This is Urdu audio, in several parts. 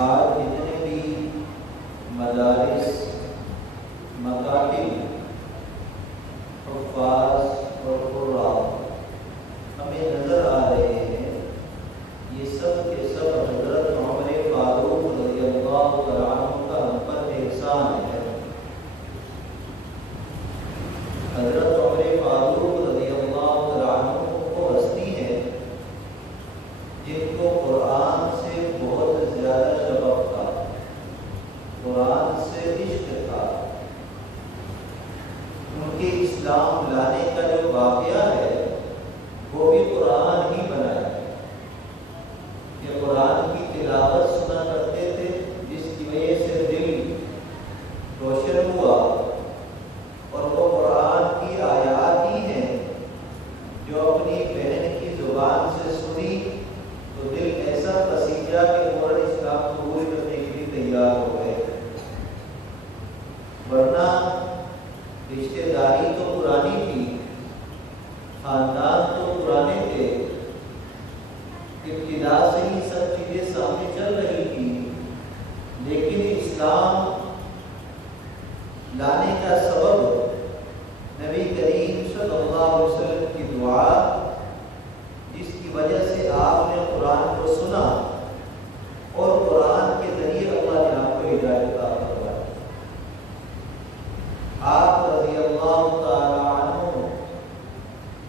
آج جتنے بھی مدارس، مکاتب، حفاظ اور قراء ہمیں نظر آ رہے ہیں، یہ سب کے سب حضرت عمر فاروق رضی اللہ تعالیٰ عنہ کا ہم پر احسان ہے۔ حضرت عمر فاروق رضی اللہ تعالیٰ عنہ وہ ہستی ہے جن کو قرآن سے بہت زیادہ شغف تھا، قرآن سے عشق تھا۔ ان کے اسلام لانے کا جو واقعہ ہے وہ بھی قرآن ہی بنا ہے کہ قرآن کی تلاوت سنا کرتے تھے، جس کی وجہ سے دل روشن ہوا، اور وہ قرآن کی آیات ہی ہیں جو اپنی بہن کی زبان سے سنی تو دل ایسا پسیجا کہ فوراً اسلام قبول کرنے کے لیے تیار ہو گئے، ورنہ رشتہ داری تو پرانی تھی، خاندان تو پرانے تھے، ابتدا سے ہی سب چیزیں سامنے چل رہی تھی، لیکن اسلام لانے کا سبب نبی کریم صلی اللہ علیہ وسلم کی دعا، جس کی وجہ سے آپ نے قرآن کو سنا اور قرآن کے ذریعے اللہ نے آپ کو ہدایت عطا فرمائی۔ آپ رضی اللہ تعالی عنہ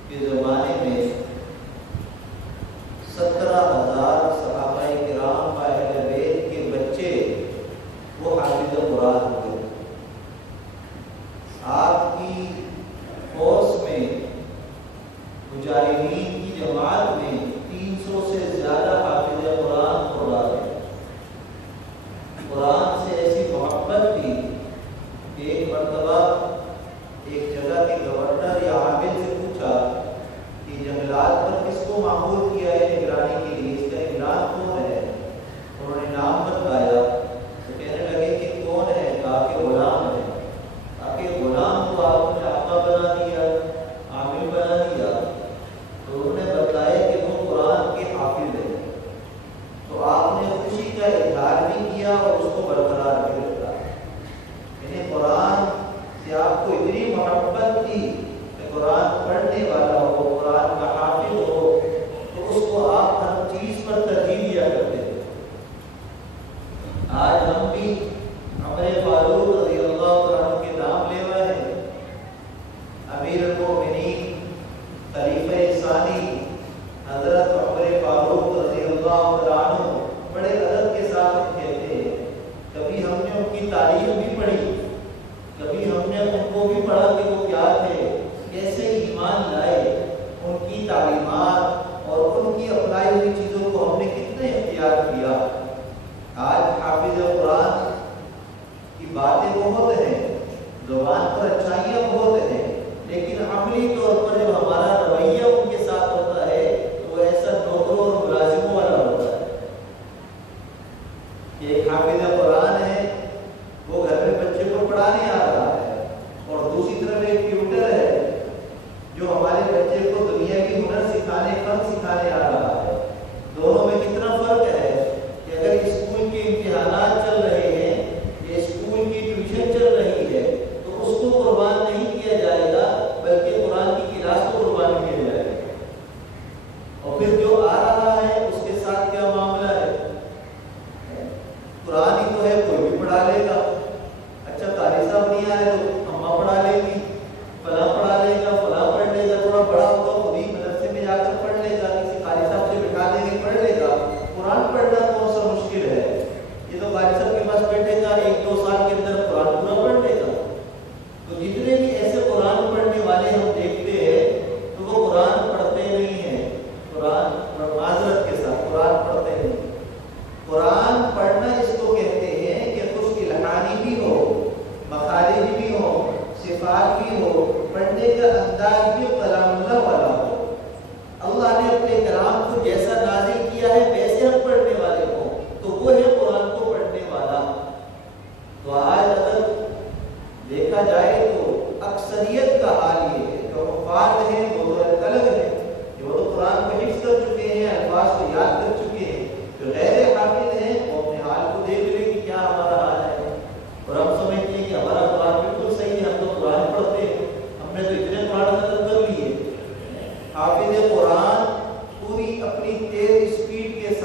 کے زمانے میں 17,000 صحابہ کرام اہل بیت کے بچے وہ حافظ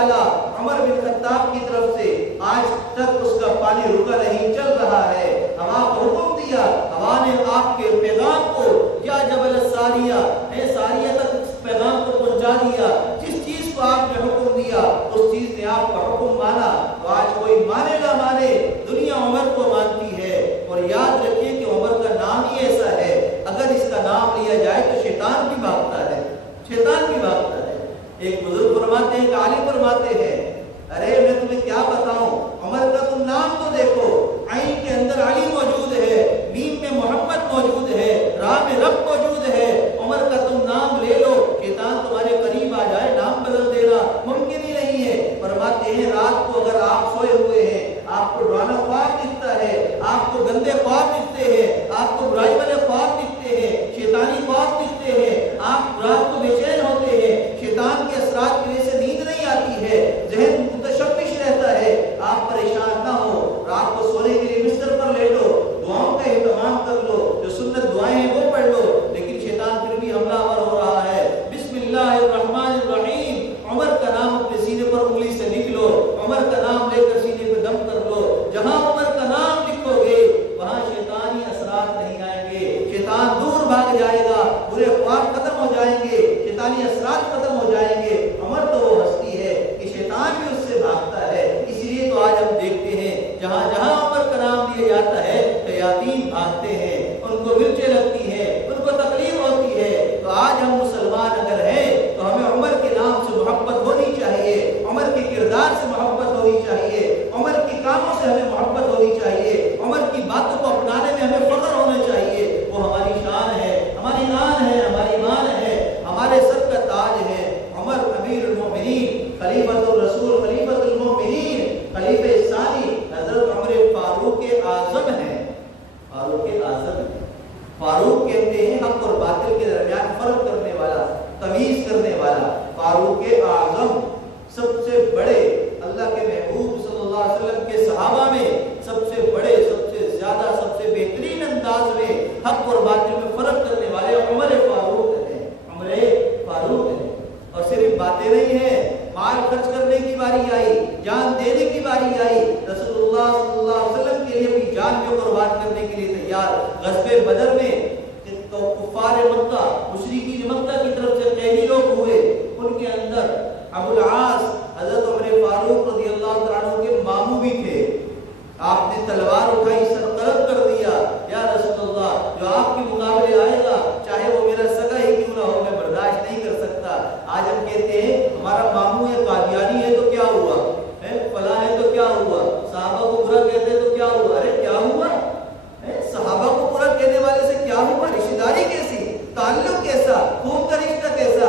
ڈالا عمر بن خطاب کی طرف سے، آج تک اس کا پانی رکا نہیں، چل رہا ہے۔ ہوا کو حکم دیا، ہوا نے آپ کے پیغام کو یا جبل ساریہ ساریہ تک پیغام کو پہنچا دیا۔ جس چیز کو آپ نے حکم دیا اس چیز نے آپ کا حکم مانا۔ تو آج کوئی مانے نہ مانے، دنیا عمر کو مانتی ہے۔ اور یاد رکھیے کہ عمر کا نام ہی ایسا ہے، اگر اس کا نام لیا جائے تو شیطان بھی بھاگتا ہے، شیطان بھی بھاگتا ہے۔ ایک بزرگ فرماتے ہیں، ایک عالم فرماتے ہیں، ارے میں تمہیں کیا بتاؤں، عمر کا تم نام تو دیکھو، عین کے اندر علی موجود ہے، میم میں محمد موجود ہے، راہ میں رب موجود ہے۔ عمر کا تم نام لے لو، شیطان تمہارے قریب آ جائے، نام بدل دینا ممکن ہی نہیں ہے۔ فرماتے ہیں رات کو اگر آپ سوئے ہوئے ہیں، آپ کو ڈرانا خواب دکھتا ہے، آپ کو گندے خواب دکھتے ہیں، آپ کو برائی والے خواب دکھتے ہیں، شیطانی خواب دکھتے ہیں، آپ رات کو بے چین ہوتے ہیں، شیطان کے اثرات کی وجہ سے نیند نہیں آتی ہے، ذہن متشوش رہتا ہے، آپ پریشان نہ ہو، رات کو سونے کے لیے بستر پر لیٹو، دعاؤں کا اہتمام کر لو، جو سنت دعائیں ہیں وہ پڑھ لو، لیکن شیطان پھر بھی حملہ آور ہو رہا ہے۔ بسم اللہ الرحمن الرحیم، عمر کا نام اپنے سینے پر انگلی سے لکھ لو، عمر کا نام لے کر سینے پہ دم کر لو، جہاں عمر کا نام لکھو گے وہاں شیطانی اثرات نہیں آئیں گے، شیطان دور بھاگ جائے گا، برے خواب ختم ہو جائیں گے، شیطانی اثرات ختم ہو جائیں گے۔ عمر تو وہ ہستی ہے کہ شیطان بھی اس سے بھاگتا ہے، اس لیے تو آج ہم دیکھتے ہیں جہاں جہاں عمر کا نام لیا جاتا ہے شیاطین بھاگتے ہیں، ان کو مرچیں لگتی ہیں، ان کو تکلیف ہوتی ہے۔ تو آج ہم مسلمان اگر ہیں تو ہمیں عمر کے نام سے محبت ہونی چاہیے، عمر کے کردار سے محبت ہونی چاہیے، عمر کے کاموں سے ہمیں محبت ہونی چاہیے، عمر کی باتوں کو اپنانے میں ہمیں فخر ہونا چاہیے۔ وہ ہماری شان ہے، ہماری آن ہے، ہماری ایمان ہے، ہمارے سر کا تاج ہے۔ عمر امیر المومنین، خلیفۃ الرسول، خلیفۃ المومنین، خلیفہ ثانی حضرت عمر فاروق اعظم ہیں، فاروق اعظم ہیں۔ فاروق کہتے ہیں حق اور باطل کے درمیان فرق کرنے والا، تمیز کرنے والا۔ فاروق اعظم سب سے بڑے اللہ کے محبوب صلی اللہ علیہ وسلم کے صحابہ میں سب سے بڑے، سب سے زیادہ، سب سے بہترین انداز میں حق اور باطل میں فرق کرنے والے عمر فاروق ہیں، عمر فاروق ہیں۔ اور صرف باتیں نہیں ہیں، مال خرچ کرنے کی باری آئی، جان دینے کی باری آئی، رسول اللہ صلی اللہ علیہ وسلم کے لیے اپنی جان کو قربان کرنے کے لیے تیار۔ غزوہ بدر میں تو کفار مکہ، مشرکین مکہ کی طرف سے قیدی لوگ ہوئے، ان کے اندر ابو العاص حضرت عمر فاروق رضی اللہ تعالیٰ عنہ کے ماموں بھی تھے۔ آپ نے تلوار اٹھائی، سر طرف کر دیا، یا رسول اللہ جو آپ کے مقابلے آئے گا چاہے وہ میرا سگا ہی کیوں نہ ہو، میں برداشت نہیں کر سکتا۔ آج ہم کہتے ہیں ہمارا ماموں ہے، قادیانی ہے تو کیا ہوا، فلاں ہے تو کیا ہوا، صحابہ کو برا کہتے تو کیا ہوا، ارے کیا ہوا، صحابہ کو برا کہنے والے سے کیا ہوا، رشتہ داری کیسی، تعلق کیسا، خون کا رشتہ کیسا،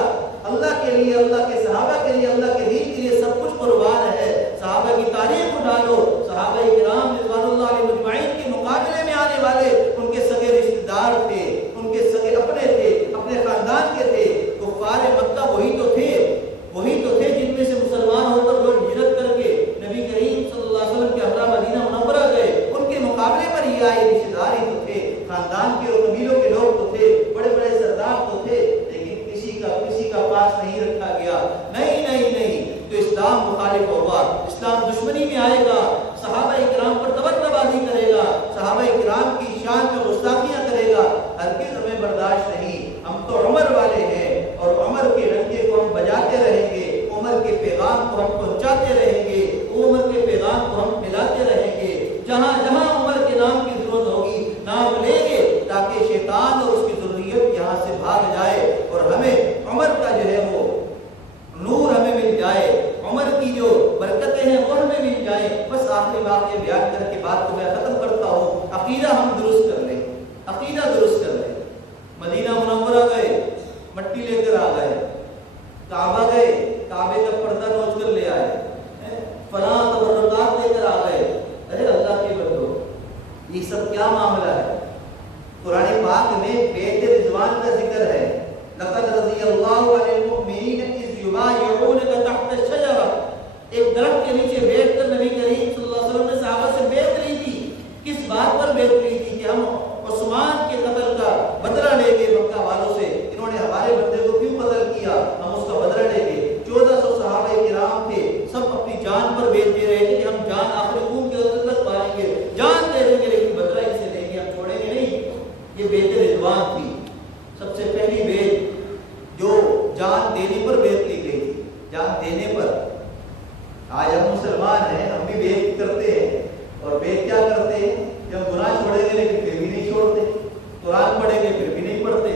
اللہ کے لیے، اللہ کے صحابہ کے لیے، اللہ کے دین کے لیے سب کچھ قربان ہے۔ صحابہ کی تاریخ اٹھا لو، صحابہ کرام رضوان اللہ علیہ مجمعین کے مقابلے میں آنے والے ان کے سگے رشتہ دار تھے، ان کے سگے اپنے تھے، اپنے خاندان کے تھے۔ کفار مکہ وہی تو تھے جن میں سے مسلمان ہو کر لوگ ہجرت کر کے نبی کریم صلی اللہ علیہ وسلم کے ہمراہ مدینہ منورہ گئے، ان کے مقابلے پر یہ آئے، رشتہ دار ہی تو تھے، خاندان کے اور قبیلوں کے لوگ تو تھے، بڑے بڑے سردار تو تھے، لیکن کسی کا پاس نہیں رکھا گیا۔ نہیں تو اسلام مخالف ہوگا، اسلام دشمنی میں آئے گا، صحابہ کرام پر توجہ بازی کرے گا، صحابہ کرام کی شان میں گستاخیاں کرے گا، ہرگز ہمیں برداشت نہیں۔ ہم تو عمر والے ہیں اور عمر کے ڈنکے کو ہم بجاتے رہیں گے، عمر کے پیغام کو ہم پہنچاتے رہیں گے، عمر کے پیغام کو ہم ملاتے رہیں گے۔ جہاں جہاں عمر کے نام کی ضرورت ہوگی نام لیں گے، تاکہ شیطان اور اس کی ذریت یہاں سے بھاگ جائے اور ہمیں عمر کا جو ہے وہ نور ہمیں مل جائے، عمر کی جو برکتیں ہیں وہ ہمیں مل جائیں۔ بس آخری بات یہ بیان کر کے بات کو میں ختم کرتا ہوں۔ عقیدہ ہم درست کر لیں، عقیدہ درست کر لیں۔ مدینہ منورہ گئے، مٹی لے کر آ گئے، کعبہ گئے، کعبے کا پردہ نوچ کر لے آئے، فلاں تبرکات لے کر آ گئے۔ ارے اللہ کے بندو، یہ سب کیا معاملہ ہے؟ قرآن پاک میں بیت رضوان کا ذکر ہے، لقد رضی اللہ عن المؤمنین اذ یبایعونک تحت الشجرہ۔ ایک درخت کے نیچے بیٹھ کر نبی کریم صلی اللہ علیہ وسلم نے صحابہ سے بیعت لی تھی۔ کس بات پر بیعت لی تھی؟ کہ ہم عثمان کے قتل کا بدلہ لیں گے مکہ والوں سے، انہوں نے ہمارے بندے کو کیوں قتل کیا، ہم اس کا بدلہ لیں گے۔ 1400 صحابہ کرام تھے، آج ہم مسلمان ہیں، ہم بھی بیت کرتے ہیں، اور بیت کیا کرتے ہیں کہ ہم گناہ چھوڑیں گے لیکن پھر بھی نہیں چھوڑتے، قرآن پڑھیں گے پھر بھی نہیں پڑھتے،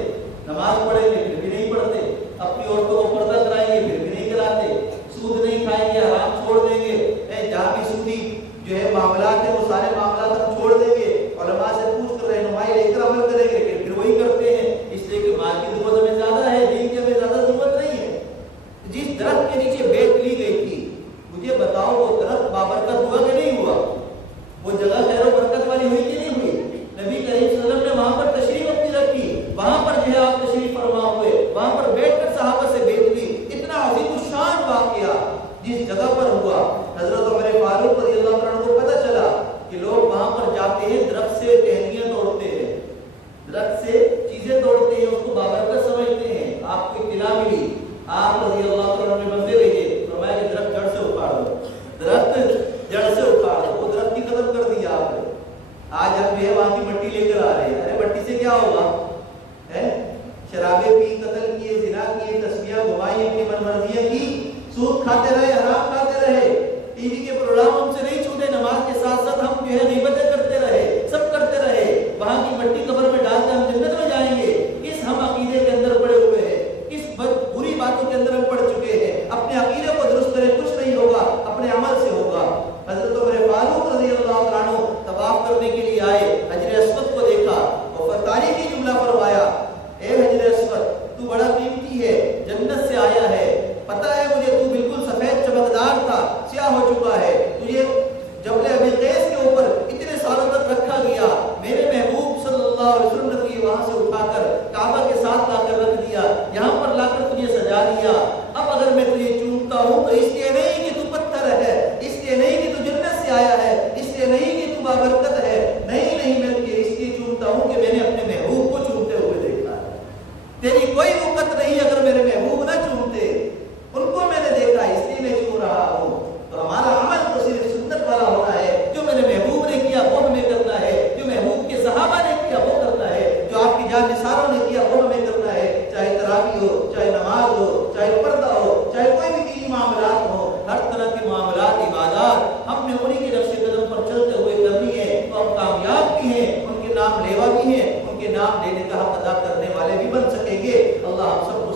نماز پڑھیں گے پھر بھی نہیں پڑھتے، اپنی عورتوں کو پردہ کرائیں گے پھر بھی نہیں کراتے، سود نہیں کھائیں گے، حرام چھوڑ دیں گے، جہاں بھی سودی جو ہے معاملات ہیں وہ سارے معاملات ہم چھوڑ دیں گے، علماء سے پوچھ کر رہنمائی لے کر عمل کریں گے، لیکن پھر وہی کرتے ہیں، اس لیے کہ مال کی ضرورت ہمیں زیادہ ہے، دین کی ہمیں زیادہ ضرورت نہیں ہے۔ جس درخت کے نیچے بیت لی گئی تھی، مجھے بتاؤ وہ درخت بابرکت ہوا کہ نہیں ہوا؟ وہ جگہ خیر و برکت والی ہوئی کہ نہیں ہوئی؟ نبی کریم صلی اللہ علیہ وسلم نے وہاں پر تشریف اپنی رکھی، وہاں پر جو ہے آپ تشریف فرما ہوئے، وہاں پر بیٹھ کر صحابہ سے بیت لی، اتنا عظیم الشان واقعہ جس جگہ پر ہوا، حضرت عمر فاروق رضی اللہ عنہ کو پتہ چلا کہ لوگ وہاں پر جاتے ہیں، درخت سے ٹہنیاں توڑتے ہیں، درخت سے چیزیں توڑتے ہیں، اس کو بابرکت سمجھتے ہیں۔ آپ کو اطلاع ملی، آپ رضی اللہ عنہ نے بندے بھیجے، فرمایا کہ درخت جڑ سے اکھاڑ دو، درخت جڑ سے اکھاڑ دو، وہ درخت ہی ختم کر دیا آپ نے۔ آج ہم جو ہے وہاں کی مٹی لے کر آ رہے ہیں، ارے مٹی سے کیا ہوگا؟ شرابیں پی، قتل کیے، زنا کیے، تسبیحاں گھمائی، اپنی من مرضیاں کی، سود کھاتے رہے، حرام کھاتے رہے، ٹی وی کے پروگرام ہم سے نہیں چھوٹے، نماز کے ساتھ ساتھ ہم جو ہے غیبتیں کرتے رہے، سب کرتے رہے، وہاں کی مٹی قبر میں ڈال کر ہم جنت میں جائیں گے، کس ہم عقیدے کے اندر پڑے ہوئے ہیں، کس بری باتوں کے اندر ہم پڑ چکے ہیں۔ اپنے عقیدے کو درست کریں، کچھ نہیں ہوگا، اپنے عمل سے ہوگا۔ حضرت عمر فاروق رضی اللہ عنہ طواف کرنے کے لیے آئے، حجر اسود کو دیکھا اور تاریخی جملہ فرمایا، اے حجر اسود تو بڑا قیمتی ہے، جنت سے آیا ہے، پتہ ہے مجھے تو بالکل سفید چمکدار تھا، سیاہ ہو چکا ہے، تجھے جبل ابی قیس کے اوپر اتنے سالوں تک رکھا گیا، میرے محبوب صلی اللہ علیہ وسلم نے تجھے وہاں سے اٹھا کر کعبہ کے ساتھ لا کر رکھ دیا، یہاں پر لا کر تجھے سجا دیا، اب اگر میں تجھے چومتا ہوں تو اس لیے نہیں کہ تو پتھر ہے، اس لیے نہیں کہ تو جنت سے آیا ہے، اس لیے نہیں کہ تو بابرکت ہے، نہیں میں تجھے اس لیے چومتا ہوں کہ میں نے اپنے محبوب کو چومتے ہوئے دیکھا ہے، تیری کوئی وقت نہیں اگر میرے محبوب نہ چومتے، ان کو میں نے دیکھا اس لیے میں چوم رہا ہوں۔ تو ہمارا عمل تو صرف سنت والا ہونا ہے، جو میرے محبوب نے کیا وہ ہمیں کرنا ہے، جو محبوب کے صحابہ نے کیا وہ کرنا ہے، جو آپ کی جان نثاروں نے کیا وہ ہمیں کرنا ہے، چاہے تراویح ہو، چاہے نماز ہو، چاہے پردہ ہو، چاہے کوئی بھی دینی معاملات ہو، ہر طرح کے معاملات، عبادات ہم نے انہی کے نقش قدم پر چلتے ہوئے کرنی ہے، تو ہم کامیاب بھی ہیں، ان کے نام لیوا بھی ہیں، ان کے نام لینے کا حق ادا کرنے والے بھی بن سکیں گے۔ اللہ ہم سب کو